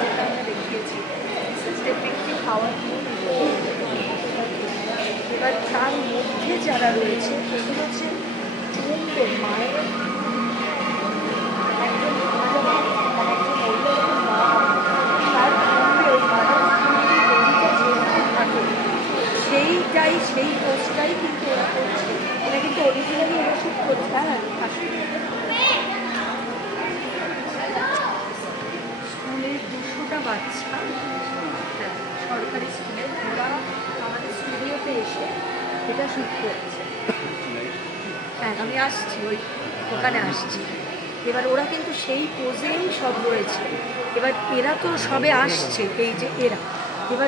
যেটা আমরা দেখিয়েছি একটি খাওয়ার এবার তার মধ্যে যারা রয়েছে এগুলো হচ্ছে মায়ের একজন সেইটাই সেই পোস্টটাই কিন্তু ওরা করছে, এটা কিন্তু অরিজিনালি ওরা শুট করছে। হ্যাঁ, স্কুলের 200টা বাচ্চা, হ্যাঁ সরকারি স্কুলের, ওরা আমাদের স্টুডিওতে এসে এটা শুট করছে। হ্যাঁ আমি আসছি, ওখানে আসছি। এবার ওরা কিন্তু সেই পোজেই সব রয়েছে। এবার এরা তো সবে আসছে, এই যে এরা এবার